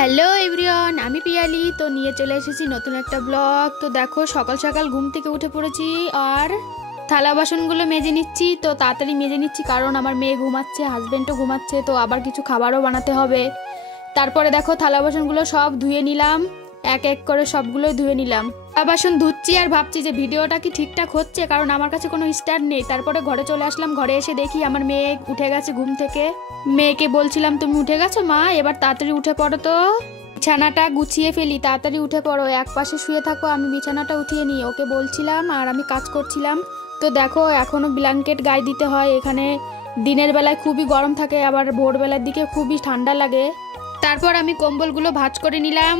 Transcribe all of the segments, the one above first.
Hello everyone, আমি পিয়ালি। তো নিয়ে চলে এসেছি নতুন একটা ব্লগ। তো দেখো, সকাল সকাল ঘুম থেকে উঠে পড়েছি আর থালা বাসনগুলো মেজে নিচ্ছি। তো তাড়াতাড়ি মেজে নিচ্ছি কারণ আমার মেয়ে ঘুমাচ্ছে, হাজবেন্ডও ঘুমাচ্ছে, তো আবার কিছু খাবারও বানাতে হবে। তারপরে দেখো থালা বাসনগুলো সব ধুয়ে নিলাম, এক এক করে সবগুলোই ধুয়ে নিলাম। থালা বাসন ধুচ্ছি আর ভাবছি যে ভিডিওটা কি ঠিকঠাক হচ্ছে, কারণ আমার কাছে কোনো স্টার নেই। তারপরে ঘরে চলে আসলাম, ঘরে এসে দেখি আমার মেয়ে উঠে গেছে ঘুম থেকে। মেয়েকে বলছিলাম, তুমি উঠে গেছো মা, এবার তাড়াতাড়ি উঠে পড়ো, তো বিছানাটা গুছিয়ে ফেলি, তাড়াতাড়ি উঠে পড়ো, এক পাশে শুয়ে থাকো, আমি বিছানাটা উঠিয়ে নিই, ওকে বলছিলাম আর আমি কাজ করছিলাম। তো দেখো এখনো ব্ল্যাঙ্কেট গায়ে দিতে হয়, এখানে দিনের বেলায় খুবই গরম থাকে, আবার ভোরবেলার দিকে খুবই ঠান্ডা লাগে। তারপর আমি কম্বলগুলো ভাঁজ করে নিলাম।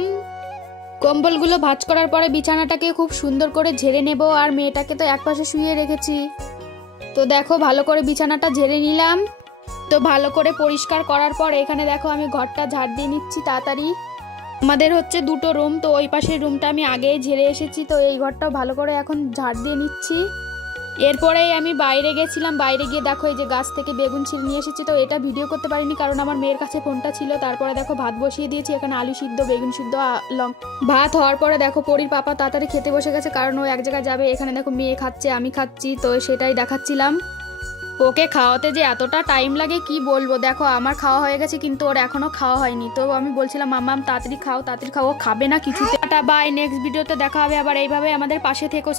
কম্বলগুলো ভাঁজ করার পরে বিছানাটাকে খুব সুন্দর করে ঝেড়ে নেব, আর মেয়েটাকে তো একপাশে শুয়ে রেখেছি। তো দেখো ভালো করে বিছানাটা ঝেড়ে নিলাম। তো ভালো করে পরিষ্কার করার পর এখানে দেখো আমি ঘরটা ঝাড় দিয়ে নিচ্ছি তাড়াতাড়ি। আমাদের হচ্ছে দুটো রুম, তো ওই পাশের রুমটা আমি আগেই ঝেড়ে এসেছি, তো এই ঘরটাও ভালো করে এখন ঝাড় দিয়ে নিচ্ছি। এরপরেই আমি বাইরে গেছিলাম, বাইরে গিয়ে দেখো এই যে গাছ থেকে বেগুন ছিঁড়ে নিয়ে এসেছি। তো এটা ভিডিও করতে পারিনি কারণ আমার মেয়ের কাছে ফোনটা ছিল। তারপরে দেখো ভাত বসিয়ে দিয়েছি, এখানে আলু সিদ্ধ, বেগুন সিদ্ধ, ভাত হওয়ার পরে দেখো পরির পাপা তাড়াতাড়ি খেতে বসে গেছে, কারণ ও এক জায়গায় যাবে। এখানে দেখো মেয়ে খাচ্ছে, আমি খাচ্ছি, তো সেটাই দেখাচ্ছিলাম। ওকে খাওয়াতে যে এতটা টাইম লাগে কি বলবো। দেখো আমার খাওয়া হয়ে গেছে কিন্তু ওর এখনো খাওয়া হয়নি। তো আমি বলছিলাম মাম্মাম তাড়াতাড়ি খাও, তাড়াতাড়ি খাও, ও খাবে না কিছুতে। বাই, নেক্সট ভিডিওতে দেখা হবে আবার। এইভাবে আমাদের পাশে থেকো।